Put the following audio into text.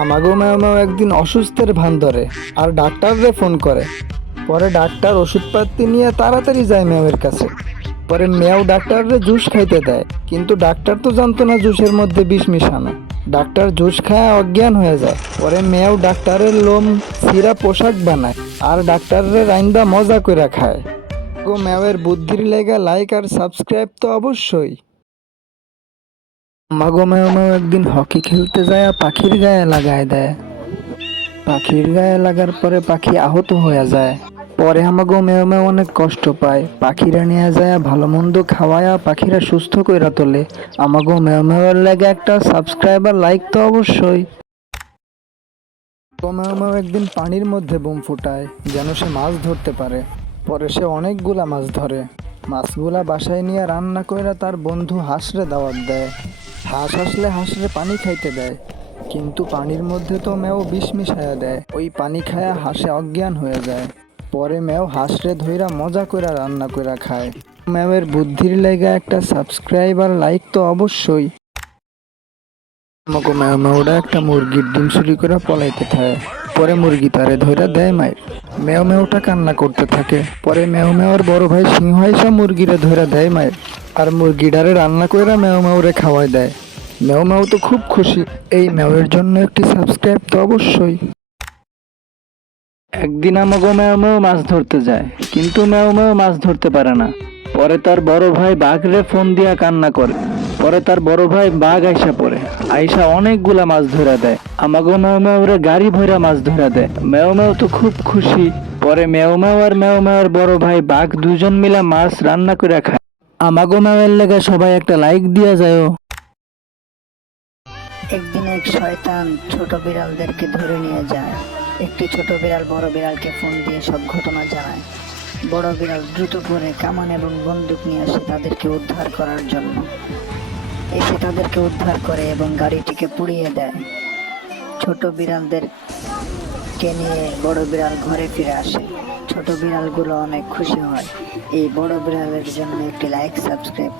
আমাগো ম্যাও একদিন অসুস্থের ভান ধরে আর ডাক্তাররে ফোন করে। পরে ডাক্তার ওষুধপাতি নিয়ে তাড়াতাড়ি যায় ম্যাওয়ের কাছে। পরে ম্যাও ডাক্তাররে জুস খাইতে দেয়, কিন্তু ডাক্তার তো জানতো না জুসের মধ্যে বিষ মিশানো। ডাক্তার জুস খায় অজ্ঞান হয়ে যায়। পরে ম্যাও ডাক্তারের লোম সিরা পোশাক বানায় আর ডাক্তারের রাইন্দা মজা করে খায়। গো ম্যাওয়ের বুদ্ধির লেগা লাইক আর সাবস্ক্রাইব তো অবশ্যই। মাগো ম্যাও একদিন হকি খেলতে যায় পাখির গায়ে লাগায় দেয়। পাখির গায়ে লাগার পরে পাখি আহত হয়ে যায়। পরে আমাগো মেয় মেয় অনেক কষ্ট পায়। পাখিরা নিয়ে যায় ভালো মন্দ খাওয়ায়া পাখিরা সুস্থ কইরা তোলে। আমাগো মেয় মেয়ের লাগে একটা সাবস্ক্রাইবার লাইক তো অবশ্যই। মেয় মেয় একদিন পানির মধ্যে বোম ফুটায়, যেন সে মাছ ধরতে পারে। পরে সে অনেকগুলা মাছ ধরে। মাছগুলা বাসায় নিয়ে রান্না কইরা তার বন্ধু হাঁসরে দাওয়াত দেয়। হাঁস আসলে হাঁসরে পানি খাইতে দেয়, কিন্তু পানির মধ্যে তো মেয়েও বিষ মিশায়া দেয়। ওই পানি খায়া হাঁসে অজ্ঞান হয়ে যায়। পরে মেয়েও হাঁসরে ধইরা মজা কইরা রান্না কইরা খায়। ম্যামের বুদ্ধির লেগে একটা সাবস্ক্রাইব আর লাইক তো অবশ্যই। আমাকে ম্যাও ওরা একটা মুরগির ডিম চুরি করে পলাইতে থাকে। পরে মুরগি তারে ধইরা দেয় মায়ের মেও মেওটা কান্না করতে থাকে। পরে মেও মেওর বড় ভাই সিংহ এসে মুরগিরে ধইরা দেয় মায়ের আর মুরগিটারে রান্না কইরা মেও মেওরে খাওয়াই দেয়। মেও মেও তো খুব খুশি। এই মেওয়ের জন্য একটি সাবস্ক্রাইব তো অবশ্যই। একদিন আমাগো ম্যাও মেও মাছ ধরতে যায়, কিন্তু ম্যাও মেও মাছ ধরতে পারে না। পরে তার বড় ভাই বাঘরে ফোন দিয়া কান্না করে। পরে তার বড় ভাই বাঘ আইসা পড়ে। আইসা অনেকগুলা মাছ ধরা দেয়। আমাগো ম্যাও ম্যাওরে গাড়ি ভইরা মাছ ধরা দেয়। মেও ম্যাও তো খুব খুশি। পরে ম্যাও ম্যাও আর ম্যাও ম্যাওর বড় ভাই বাঘ দুজন মিলা মাছ রান্না করে খায়। আমাগো ম্যাওয়ের লেগে সবাই একটা লাইক দিয়া যায় একদিন এক শয়তান ছোট বিড়ালদেরকে ধরে নিয়ে যায়। একটি ছোট বিড়াল বড় বিড়ালকে ফোন দিয়ে সব ঘটনা জানায়। বড় বিড়াল দ্রুত করে কামান এবং বন্দুক নিয়ে আসে তাদেরকে উদ্ধার করার জন্য। এসে তাদেরকে উদ্ধার করে এবং গাড়িটিকে পুড়িয়ে দেয়। ছোট বিড়ালদেরকে নিয়ে বড় বিড়াল ঘরে ফিরে আসে। ছোট বিড়ালগুলো অনেক খুশি হয়। এই বড় বিড়ালের জন্য একটি লাইক সাবস্ক্রাইব